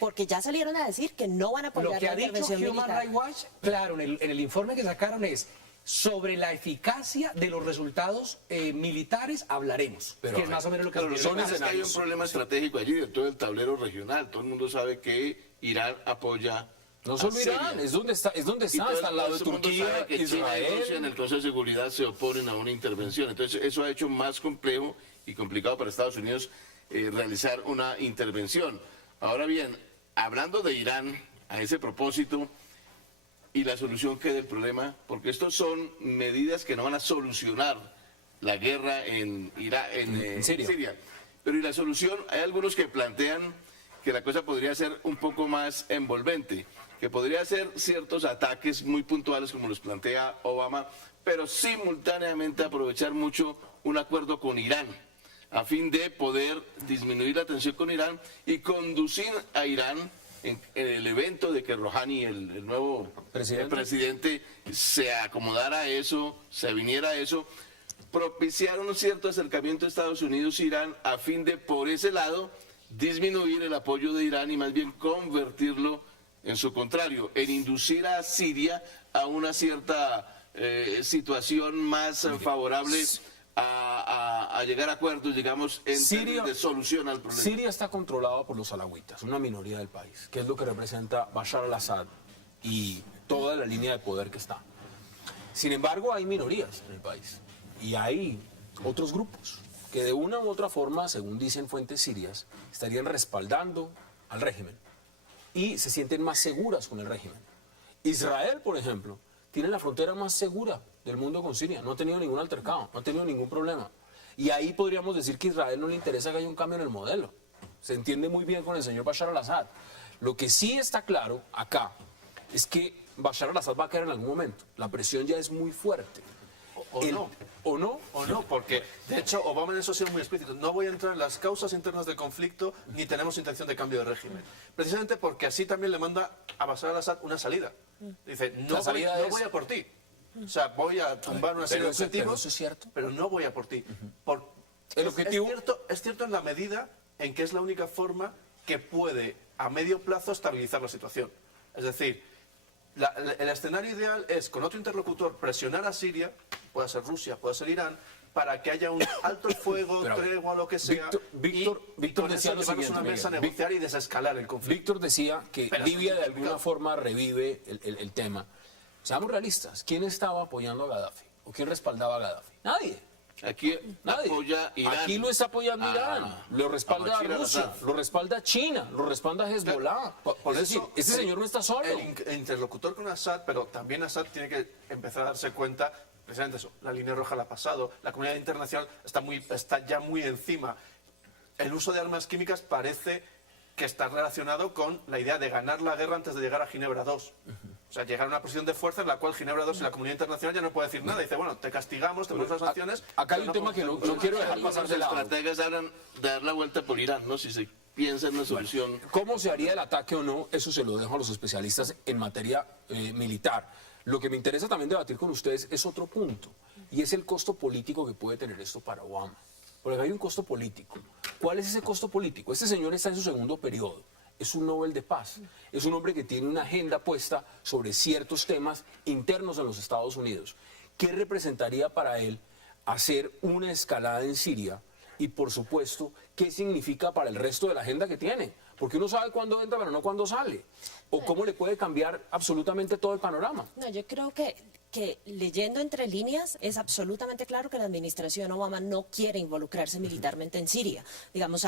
Porque ya salieron a decir que no van a apoyar Lo que la ha dicho intervención Human militar. Rights Watch, claro, en el informe que sacaron es sobre la eficacia de los resultados militares hablaremos, Pero, que es más o menos lo que Pero lo Son que pasa es que hay un escenarios. problema estratégico allí de todo el tablero regional. Todo el mundo sabe que Irán apoya. No solo a Siria. Irán, es donde está, Y todo está al lado de el mundo Turquía, sabe que China y Rusia en Israel. el Consejo de Seguridad se oponen a una intervención. Entonces eso ha hecho más complejo y complicado para Estados Unidos realizar una intervención. Ahora bien, hablando de Irán, a ese propósito, y la solución que del problema, porque estos son medidas que no van a solucionar la guerra en Siria. Pero y la solución, hay algunos que plantean que la cosa podría ser un poco más envolvente, que podría ser ciertos ataques muy puntuales como los plantea Obama, pero simultáneamente aprovechar mucho un acuerdo con Irán, a fin de poder disminuir la tensión con Irán y conducir a Irán en el evento de que Rouhani, el nuevo presidente, se acomodara a eso, se viniera a eso, propiciar un cierto acercamiento a Estados Unidos e Irán a fin de, por ese lado, disminuir el apoyo de Irán y más bien convertirlo en su contrario, en inducir a Siria a una cierta situación más favorable a llegar a acuerdos, digamos, en términos de solución al problema. Siria está controlada por los alawitas, una minoría del país, que es lo que representa Bashar al-Assad y toda la línea de poder que está. Sin embargo, hay minorías en el país y hay otros grupos que de una u otra forma, según dicen fuentes sirias, estarían respaldando al régimen y se sienten más seguras con el régimen. Israel, por ejemplo, tiene la frontera más segura del mundo con Siria, no ha tenido ningún altercado, no ha tenido ningún problema. Y ahí podríamos decir que a Israel no le interesa que haya un cambio en el modelo. Se entiende muy bien con el señor Bashar al-Assad. Lo que sí está claro acá es que Bashar al-Assad va a caer en algún momento. La presión ya es muy fuerte. ¿O no, porque de hecho Obama en eso ha sido muy explícito. No voy a entrar en las causas internas del conflicto ni tenemos intención de cambio de régimen. Precisamente porque así también le manda a Bashar al-Assad una salida. Dice, no voy a por ti. O sea, voy a tumbar una serie de objetivos, pero eso es cierto. Pero no voy a por ti. El objetivo... es cierto en la medida en que es la única forma que puede a medio plazo estabilizar la situación. Es decir, el escenario ideal es con otro interlocutor presionar a Siria, puede ser Rusia, puede ser Irán, para que haya un alto el fuego, tregua, lo que sea, Víctor decía lo siguiente, una mesa a negociar y desescalar el conflicto. Víctor decía que Libia de alguna forma revive el tema. Seamos realistas, ¿quién estaba apoyando a Gaddafi? ¿O quién respaldaba a Gaddafi? Nadie. Aquí Nadie. apoya Irán. Aquí lo está apoyando Irán, lo respalda Rusia, lo respalda China, lo respalda Hezbollah. Por es decir, eso, este señor no está solo. El interlocutor con Assad, pero también Assad tiene que empezar a darse cuenta, precisamente eso, la línea roja la ha pasado, la comunidad internacional está ya muy encima. El uso de armas químicas parece que está relacionado con la idea de ganar la guerra antes de llegar a Ginebra II. O sea, llegar a una posición de fuerza en la cual Ginebra II y la comunidad internacional ya no puede decir nada. Dice, bueno, te castigamos, te ponemos las sanciones... Acá hay un tema que no quiero dejar pasar de lado. Los estrategas hablan de dar la vuelta por Irán, ¿no? Si se piensa en una solución... ¿Cómo se haría el ataque o no? Eso se lo dejo a los especialistas en materia militar. Lo que me interesa también debatir con ustedes es otro punto, y es el costo político que puede tener esto para Obama. Porque hay un costo político. ¿Cuál es ese costo político? Este señor está en su segundo periodo. Es un Nobel de Paz. Es un hombre que tiene una agenda puesta sobre ciertos temas internos en los Estados Unidos. ¿Qué representaría para él hacer una escalada en Siria? Y, por supuesto, ¿qué significa para el resto de la agenda que tiene? Porque uno sabe cuándo entra, pero no cuándo sale. ¿O cómo le puede cambiar absolutamente todo el panorama? No, yo creo que leyendo entre líneas es absolutamente claro que la administración Obama no quiere involucrarse militarmente en Siria. Digamos,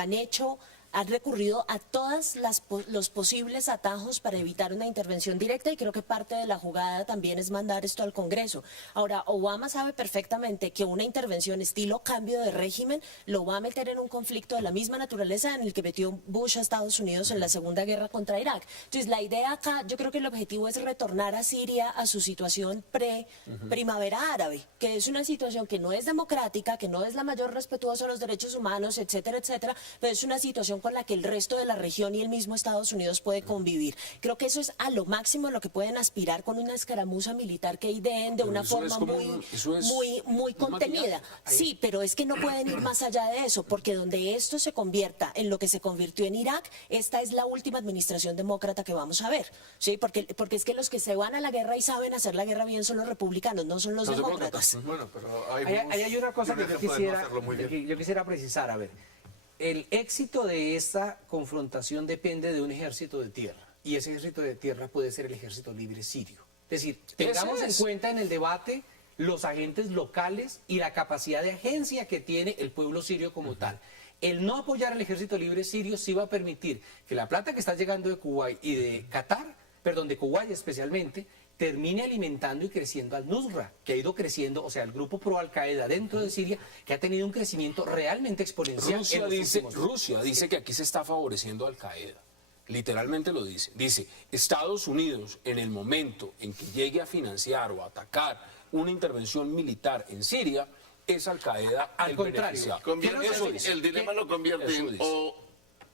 han recurrido a todos los posibles atajos para evitar una intervención directa y creo que parte de la jugada también es mandar esto al Congreso. Ahora, Obama sabe perfectamente que una intervención estilo cambio de régimen lo va a meter en un conflicto de la misma naturaleza en el que metió Bush a Estados Unidos en la Segunda Guerra contra Irak. Entonces, la idea acá, yo creo que el objetivo es retornar a Siria a su situación pre-primavera árabe, que es una situación que no es democrática, que no es la mayor respetuosa de los derechos humanos, etcétera, etcétera, pero es una situación con la que el resto de la región y el mismo Estados Unidos puede convivir. Creo que eso es a lo máximo lo que pueden aspirar con una escaramuza militar que ideen de una forma muy contenida. Sí, pero es que no pueden ir más allá de eso, porque donde esto se convierta en lo que se convirtió en Irak, esta es la última administración demócrata que vamos a ver. Sí, porque es que los que se van a la guerra y saben hacer la guerra bien son los republicanos, no son los demócratas. Bueno, pero hay una cosa que yo quisiera precisar, a ver. El éxito de esta confrontación depende de un ejército de tierra, y ese ejército de tierra puede ser el ejército libre sirio. Es decir, tengamos en cuenta en el debate los agentes locales y la capacidad de agencia que tiene el pueblo sirio como tal. El no apoyar al ejército libre sirio sí va a permitir que la plata que está llegando de Kuwait y de Qatar, perdón, de Kuwait especialmente, termine alimentando y creciendo al Nusra, que ha ido creciendo, o sea, el grupo pro Al-Qaeda dentro de Siria, que ha tenido un crecimiento realmente exponencial. Rusia dice que aquí se está favoreciendo a Al-Qaeda. Literalmente lo dice. Dice, Estados Unidos, en el momento en que llegue a financiar o a atacar una intervención militar en Siria, es Al-Qaeda al el contrario. beneficiado. El dilema lo convierte Eso en dice. o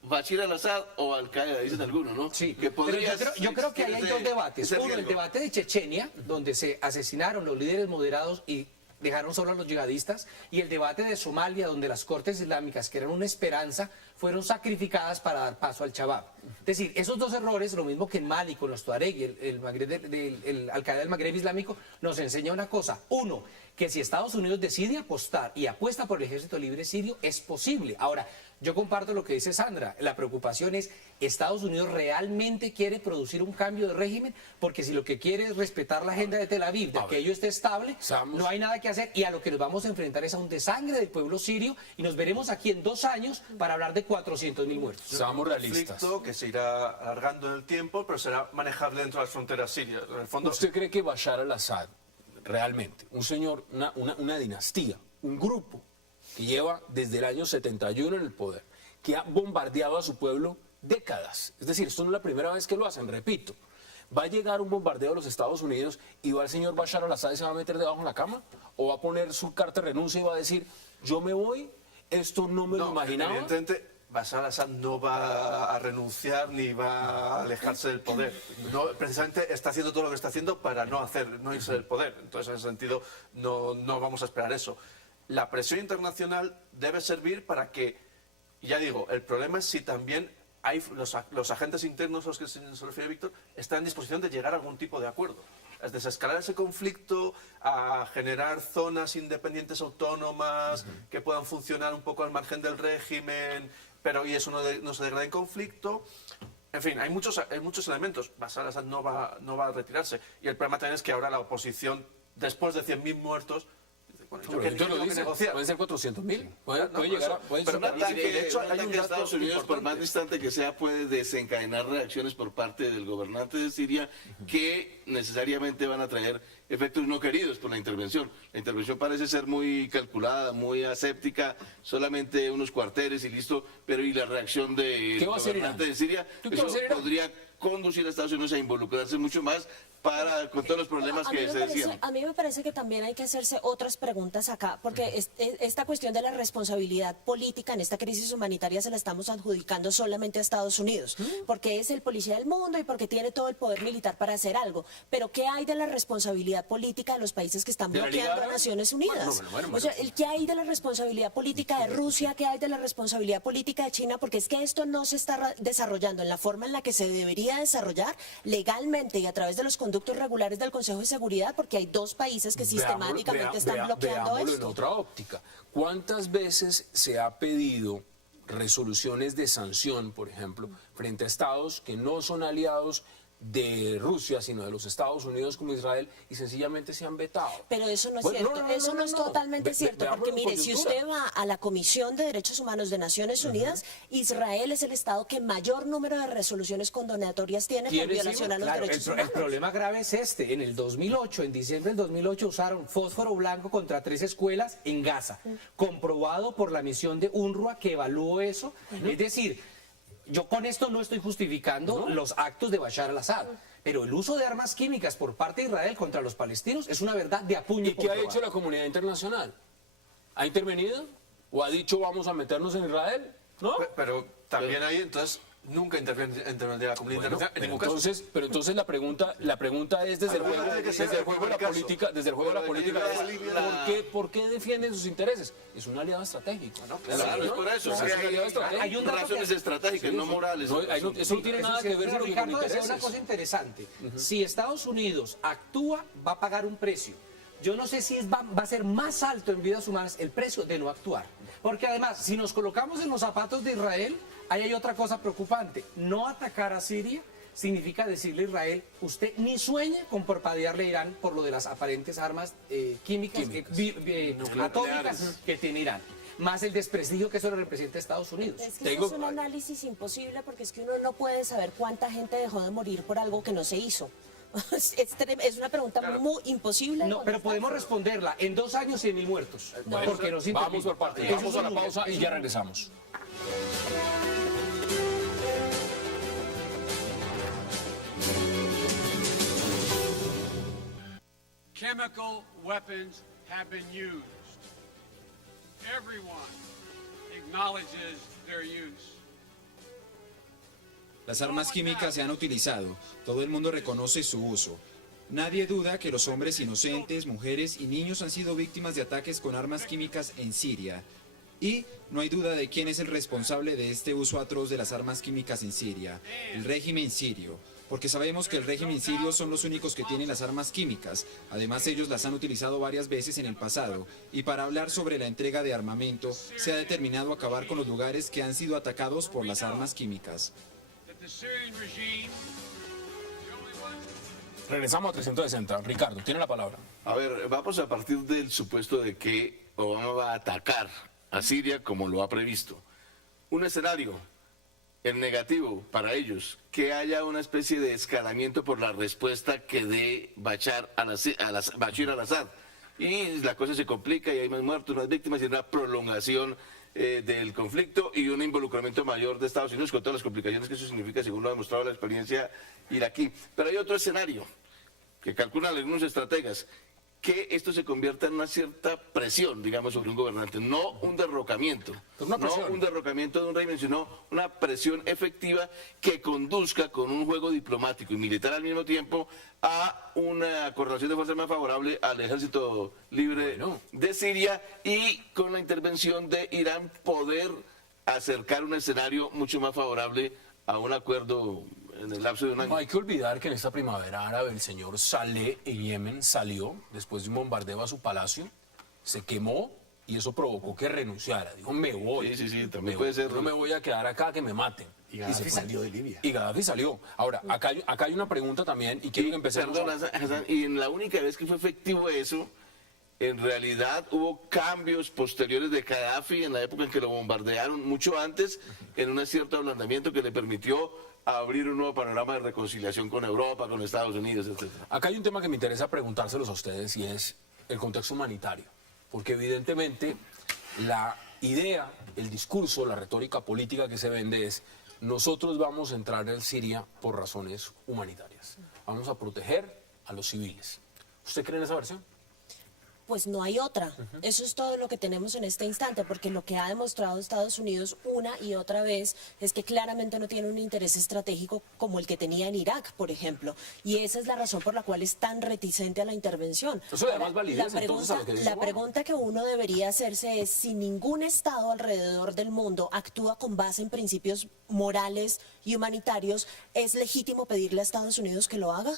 Bashir al-Assad o Al-Qaeda, dicen algunos, ¿no? Sí, que pero yo creo que ahí hay dos debates. Uno, el debate de Chechenia, donde se asesinaron los líderes moderados y dejaron solo a los yihadistas, y el debate de Somalia, donde las cortes islámicas, que eran una esperanza, fueron sacrificadas para dar paso al Shabab. Es decir, esos dos errores, lo mismo que en Mali con los Tuareg y el Al-Qaeda del Magreb Islámico, nos enseña una cosa. Uno, que si Estados Unidos decide apostar y apuesta por el ejército libre sirio, es posible. Ahora, yo comparto lo que dice Sandra. La preocupación es, ¿Estados Unidos realmente quiere producir un cambio de régimen? Porque si lo que quiere es respetar la agenda de Tel Aviv, de que ello esté estable, no hay nada que hacer. Y a lo que nos vamos a enfrentar es a un desangre del pueblo sirio, y nos veremos aquí en 2 años para hablar de 400.000 muertos. Seamos realistas. Conflicto que se irá alargando en el tiempo, pero será manejable dentro de las fronteras sirias. En el fondo, ¿Usted cree que Bashar al-Assad, realmente, un señor, una dinastía, un grupo que lleva desde el año 71 en el poder, que ha bombardeado a su pueblo décadas? Es decir, esto no es la primera vez que lo hacen, repito. ¿Va a llegar un bombardeo de los Estados Unidos y va el señor Bashar al-Assad y se va a meter debajo de la cama? ¿O va a poner su carta de renuncia y va a decir, yo me voy, esto no me lo imaginaba? Evidentemente, Bashar al-Assad no va a renunciar ni va a alejarse del poder. No, precisamente está haciendo todo lo que está haciendo para no irse del poder. Entonces, en ese sentido, no vamos a esperar eso. La presión internacional debe servir para que, ya digo, el problema es si también hay los agentes internos a los que se refiere Víctor están en disposición de llegar a algún tipo de acuerdo. Es desescalar ese conflicto, a generar zonas independientes autónomas que puedan funcionar un poco al margen del régimen, pero y eso no se degrade en conflicto. En fin, hay muchos elementos. Bashar al-Assad no va a retirarse. Y el problema también es que ahora la oposición, después de 100.000 muertos, bueno, yo Pero lo que dice, negociar. pueden ser 400.000. Puede por llegar eso. puede Pero superar. un ataque, De hecho, hay un de dato Estados Unidos, por importante. más distante que sea, puede desencadenar reacciones por parte del gobernante de Siria que necesariamente van a traer efectos no queridos por la intervención. La intervención parece ser muy calculada, muy aséptica, solamente unos cuarteles y listo, pero ¿y la reacción del ¿Qué va a hacer gobernante Irán? de Siria? ¿Qué va a hacer Irán? Podría conducir a Estados Unidos a involucrarse mucho más con todos los problemas que se decían. A mí me parece que también hay que hacerse otras preguntas acá, porque esta cuestión de la responsabilidad política en esta crisis humanitaria se la estamos adjudicando solamente a Estados Unidos, porque es el policía del mundo y porque tiene todo el poder militar para hacer algo. Pero ¿qué hay de la responsabilidad política de los países que están ¿De la Liga bloqueando a Árabe? Naciones Unidas? Bueno. O sea, ¿qué hay de la responsabilidad política de Rusia? ¿Qué hay de la responsabilidad política de China? Porque es que esto no se está desarrollando en la forma en la que se debería desarrollar legalmente y a través de los conductos regulares del Consejo de Seguridad, porque hay 2 países que sistemáticamente están bloqueando veámoslo esto. en otra óptica. ¿Cuántas veces se ha pedido resoluciones de sanción, por ejemplo, frente a estados que no son aliados de Rusia, sino de los Estados Unidos como Israel, y sencillamente se han vetado? Pero eso no es Bueno, cierto, eso no es totalmente cierto, veámoslo porque en mire, si coyuntura. usted va a la Comisión de Derechos Humanos de Naciones Unidas, Israel es el estado que mayor número de resoluciones condenatorias tiene por ¿Tiene violación a los Claro, derechos el humanos. problema grave es este. En el 2008, en diciembre del 2008, usaron fósforo blanco contra 3 escuelas en Gaza, comprobado por la misión de UNRWA que evaluó eso. Es decir, yo con esto no estoy justificando los actos de Bashar al-Assad, pero el uso de armas químicas por parte de Israel contra los palestinos es una verdad de a puño ¿Y qué ha comprobada. hecho la comunidad internacional? ¿Ha intervenido? ¿O ha dicho vamos a meternos en Israel? ¿No? Pero también ahí, entonces, nunca intervendría la comunidad internacional en ningún caso. Pero entonces la pregunta es desde el Alguna juego, tiene que ser desde el juego de la caso. política, desde el juego de la Pero política de Libia, es, ¿por qué defienden sus intereses? Es un aliado estratégico. Claro, es por eso. Es un Sí, aliado estratégico. hay un dato razones que- estratégicas, no morales. No, eso no tiene nada que ver Pero con lo que Ricardo con decía una intereses. cosa interesante. Si Estados Unidos actúa, va a pagar un precio. Yo no sé si va a ser más alto en vidas humanas el precio de no actuar. Porque además, si nos colocamos en los zapatos de Israel, ahí hay otra cosa preocupante. No atacar a Siria significa decirle a Israel, usted ni sueñe con parpadearle a Irán por lo de las aparentes armas químicas. Atómicas que tiene Irán. más el desprestigio que eso le representa a Estados Unidos. Es que eso es un análisis imposible porque es que uno no puede saber cuánta gente dejó de morir por algo que no se hizo. Es una pregunta muy imposible. No, pero podemos responderla. En 2 años 100.000 muertos. Porque nos Vamos por parte, vamos a la pausa y ya regresamos. Chemical weapons have been used. Everyone acknowledges their use. Las armas químicas se han utilizado, todo el mundo reconoce su uso. Nadie duda que los hombres inocentes, mujeres y niños han sido víctimas de ataques con armas químicas en Siria. Y no hay duda de quién es el responsable de este uso atroz de las armas químicas en Siria, el régimen sirio. Porque sabemos que el régimen sirio son los únicos que tienen las armas químicas. Además, ellos las han utilizado varias veces en el pasado. Y para hablar sobre la entrega de armamento, se ha determinado acabar con los lugares que han sido atacados por las armas químicas. Regresamos a 360. Ricardo, tiene la palabra. A ver, vamos a partir del supuesto de que Obama va a atacar a Siria como lo ha previsto. Un escenario, el negativo para ellos, que haya una especie de escalamiento por la respuesta que dé Bashar al-Assad. Y la cosa se complica y hay más muertos, más víctimas y una prolongación del conflicto y un involucramiento mayor de Estados Unidos con todas las complicaciones que eso significa, según lo ha demostrado la experiencia iraquí. Pero hay otro escenario que calculan algunos estrategas, que esto se convierta en una cierta presión, digamos, sobre un gobernante, no un derrocamiento, no un derrocamiento de un régimen, sino una presión efectiva que conduzca con un juego diplomático y militar al mismo tiempo a una correlación de fuerzas más favorable al ejército libre de Siria y con la intervención de Irán poder acercar un escenario mucho más favorable a un acuerdo en el lapso de un año. No hay que olvidar que en esta primavera árabe el señor Saleh en Yemen salió después de un bombardeo a su palacio, se quemó y eso provocó que renunciara. Dijo, me voy. Sí, también puede ser. No me voy a quedar acá que me maten. Y Gaddafi salió de Libia. Y Gaddafi salió. Ahora, acá hay una pregunta también y quiero que empecemos. Perdón, Hassan, y en la única vez que fue efectivo eso, en realidad hubo cambios posteriores de Gaddafi en la época en que lo bombardearon, mucho antes, en un cierto ablandamiento que le permitió abrir un nuevo panorama de reconciliación con Europa, con Estados Unidos, etc. Acá hay un tema que me interesa preguntárselos a ustedes y es el contexto humanitario. Porque evidentemente la idea, el discurso, la retórica política que se vende es nosotros vamos a entrar en Siria por razones humanitarias. Vamos a proteger a los civiles. ¿Usted cree en esa versión? Pues no hay otra. Eso es todo lo que tenemos en este instante, porque lo que ha demostrado Estados Unidos una y otra vez es que claramente no tiene un interés estratégico como el que tenía en Irak, por ejemplo. Y esa es la razón por la cual es tan reticente a la intervención. Eso le da más validez entonces a lo que dice La Obama. pregunta que uno debería hacerse es si ningún Estado alrededor del mundo actúa con base en principios morales y humanitarios, ¿es legítimo pedirle a Estados Unidos que lo haga?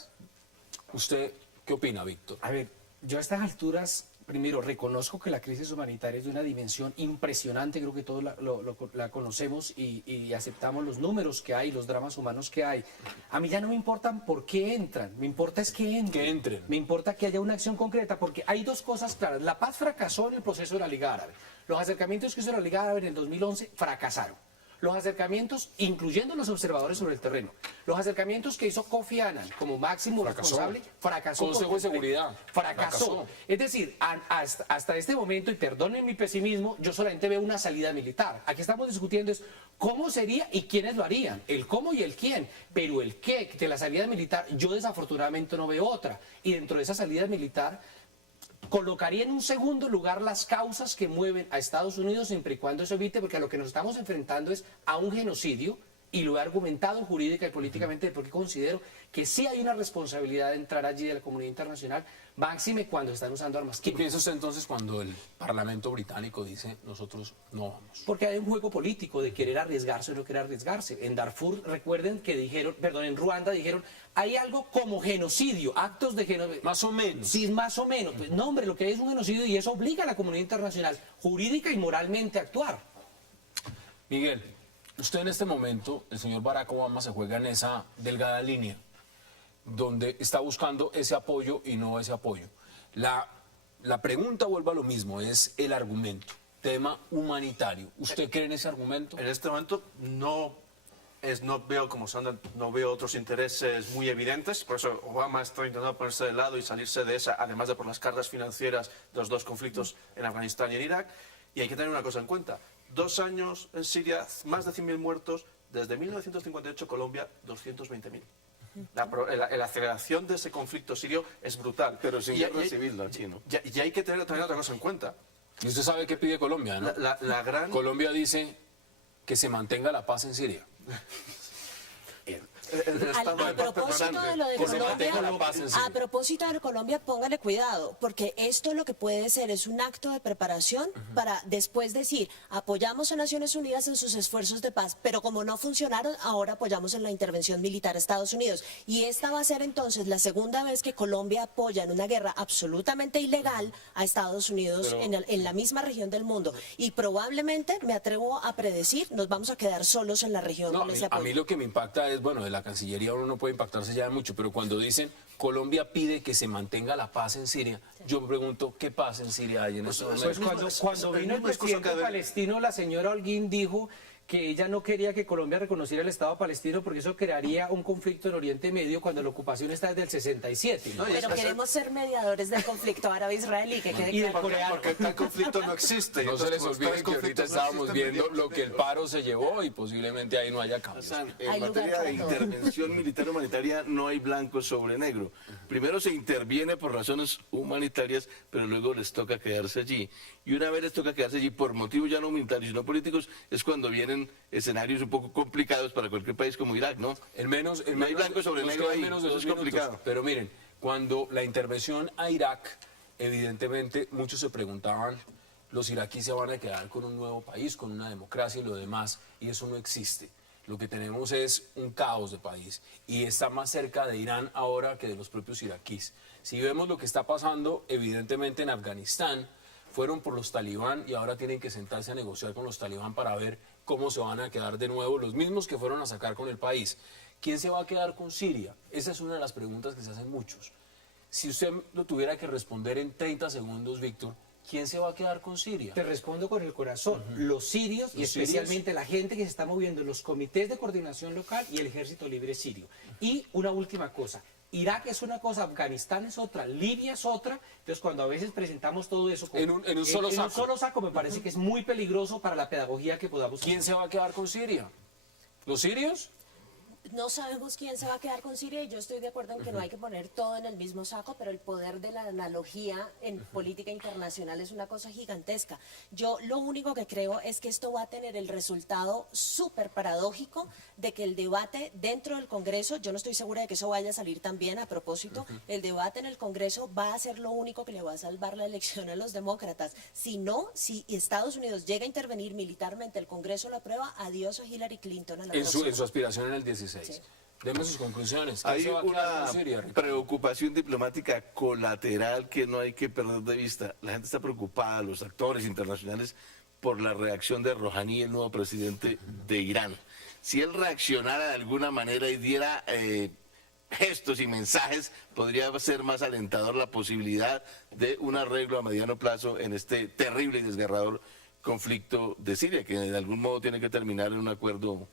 ¿Usted qué opina, Víctor? A ver, yo a estas alturas, primero, reconozco que la crisis humanitaria es de una dimensión impresionante, creo que todos la conocemos y aceptamos los números que hay, los dramas humanos que hay. A mí ya no me importan por qué entran, me importa es que entren. Que entren. Me importa que haya una acción concreta, porque hay dos cosas claras. La paz fracasó en el proceso de la Liga Árabe. Los acercamientos que hizo la Liga Árabe en el 2011 fracasaron. Los acercamientos, incluyendo los observadores sobre el terreno, los acercamientos que hizo Kofi Annan como máximo responsable, fracasó. Consejo de Seguridad. Fracasó. Es decir, hasta este momento, y perdonen mi pesimismo, yo solamente veo una salida militar. Aquí estamos discutiendo es cómo sería y quiénes lo harían, el cómo y el quién, pero el qué de la salida militar, yo desafortunadamente no veo otra. Y dentro de esa salida militar, colocaría en un segundo lugar las causas que mueven a Estados Unidos siempre y cuando eso evite, porque a lo que nos estamos enfrentando es a un genocidio, y lo he argumentado jurídica y políticamente porque considero que sí hay una responsabilidad de entrar allí de la comunidad internacional, máxime cuando están usando armas ¿Qué químicas. piensa usted entonces cuando el Parlamento británico dice nosotros no vamos? Porque hay un juego político de querer arriesgarse o no querer arriesgarse. En Darfur, recuerden que dijeron, perdón, en Ruanda dijeron, hay algo como genocidio, actos de genocidio. Más o menos. Sí, más o menos. Pues no, hombre, lo que hay es un genocidio y eso obliga a la comunidad internacional jurídica y moralmente a actuar. Miguel, usted en este momento, el señor Barack Obama se juega en esa delgada línea donde está buscando ese apoyo y no ese apoyo. La pregunta, vuelvo a lo mismo, es el argumento. tema humanitario. ¿Usted cree en ese argumento? En este momento no veo como no veo otros intereses muy evidentes, por eso Obama está intentando ponerse de lado y salirse de esa, además de por las cargas financieras de los dos conflictos en Afganistán y en Irak. Y hay que tener una cosa en cuenta: 2 años en Siria, más de 100.000 muertos, desde 1958 Colombia 220.000. La aceleración de ese conflicto sirio es brutal. Pero sin guerra civil, ¿no, chino? Y hay que tener también otra cosa en cuenta. Y usted sabe qué pide Colombia, ¿no? La gran... Colombia dice que se mantenga la paz en Siria. A propósito de lo de Colombia, a propósito de Colombia, póngale cuidado, porque esto lo que puede ser es un acto de preparación para después decir, apoyamos a Naciones Unidas en sus esfuerzos de paz, pero como no funcionaron, ahora apoyamos en la intervención militar a Estados Unidos. Y esta va a ser entonces la segunda vez que Colombia apoya en una guerra absolutamente ilegal a Estados Unidos en la misma región del mundo. Y probablemente, me atrevo a predecir, nos vamos a quedar solos en la región con ese apoyo. A mí lo que me impacta es, bueno, de la Cancillería uno no puede impactarse ya mucho, pero cuando dicen Colombia pide que se mantenga la paz en Siria, yo me pregunto, ¿qué paz en Siria hay en estos momentos? Pues cuando vino el presidente palestino, la señora Holguín dijo que ella no quería que Colombia reconociera el Estado palestino porque eso crearía un conflicto en Oriente Medio cuando la ocupación está desde el 67. ¿no? Pero queremos ser mediadores del conflicto árabe-israelí, que quede claro. Porque tal conflicto no existe. No se les olvide que ahorita estábamos viendo lo que el paro se llevó y posiblemente ahí no haya cambios. En materia de intervención militar humanitaria no hay blanco sobre negro. Primero se interviene por razones humanitarias, pero luego les toca quedarse allí. Y una vez les toca quedarse allí por motivos ya no humanitarios, sino políticos, es cuando vienen escenarios un poco complicados para cualquier país como Irak, ¿no? No hay blanco sobre negro ahí, eso es complicado. Pero miren, cuando la intervención a Irak, evidentemente muchos se preguntaban, los iraquíes se van a quedar con un nuevo país, con una democracia y lo demás, y eso no existe. Lo que tenemos es un caos de país y está más cerca de Irán ahora que de los propios iraquíes. Si vemos lo que está pasando, evidentemente en Afganistán, fueron por los talibán y ahora tienen que sentarse a negociar con los talibán para ver cómo se van a quedar de nuevo los mismos que fueron a sacar con el país. ¿Quién se va a quedar con Siria? Esa es una de las preguntas que se hacen muchos. Si usted lo tuviera que responder en 30 segundos, Víctor, ¿quién se va a quedar con Siria? Te respondo con el corazón. Los sirios y especialmente la gente que se está moviendo en los comités de coordinación local y el Ejército Libre Sirio. Y una última cosa. Irak es una cosa, Afganistán es otra, Libia es otra. Entonces, cuando a veces presentamos todo eso en un solo saco, me parece que es muy peligroso para la pedagogía que podamos hacer. ¿Quién se va a quedar con Siria? ¿Los sirios? No sabemos quién se va a quedar con Siria y yo estoy de acuerdo en que no hay que poner todo en el mismo saco, pero el poder de la analogía en política internacional es una cosa gigantesca. Yo lo único que creo es que esto va a tener el resultado súper paradójico de que el debate dentro del Congreso, yo no estoy segura de que eso vaya a salir también a propósito, el debate en el Congreso va a ser lo único que le va a salvar la elección a los demócratas. Si no, si Estados Unidos llega a intervenir militarmente, el Congreso lo aprueba, adiós a Hillary Clinton a la próxima. En su aspiración en el 16. Sí. Demos sus conclusiones. Hay una preocupación diplomática colateral que no hay que perder de vista. La gente está preocupada, los actores internacionales, por la reacción de Rouhani, el nuevo presidente de Irán. Si él reaccionara de alguna manera y diera gestos y mensajes, podría ser más alentador la posibilidad de un arreglo a mediano plazo en este terrible y desgarrador conflicto de Siria, que de algún modo tiene que terminar en un acuerdo.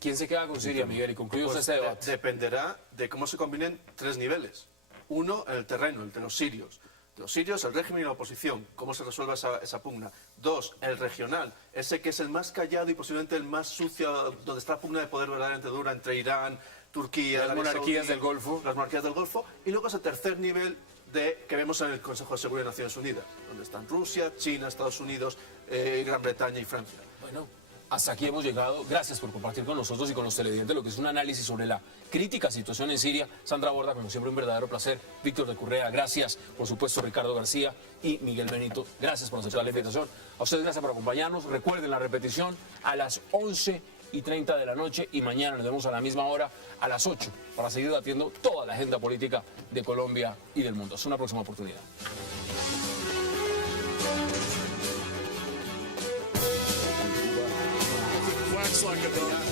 ¿Quién se queda con Siria, Miguel? Y concluimos este debate. Dependerá de cómo se combinen 3 niveles. Uno, el terreno, el de los sirios. De los sirios, el régimen y la oposición, cómo se resuelva esa pugna. 2, el regional, ese que es el más callado y posiblemente el más sucio, donde está la pugna de poder verdaderamente dura entre Irán, Turquía, las monarquías del Golfo. Las monarquías del Golfo. Y luego ese tercer nivel que vemos en el Consejo de Seguridad de Naciones Unidas, donde están Rusia, China, Estados Unidos, Gran Bretaña y Francia. Bueno, hasta aquí hemos llegado. Gracias por compartir con nosotros y con los televidentes lo que es un análisis sobre la crítica situación en Siria. Sandra Borda, como siempre, un verdadero placer. Víctor de Currea, gracias. Por supuesto, Ricardo García y Miguel Benito, gracias por aceptar la invitación. A ustedes, gracias por acompañarnos. Recuerden la repetición a las 11:30 de la noche y mañana nos vemos a la misma hora, a las 8, para seguir debatiendo toda la agenda política de Colombia y del mundo. Hasta una próxima oportunidad. Like a dog.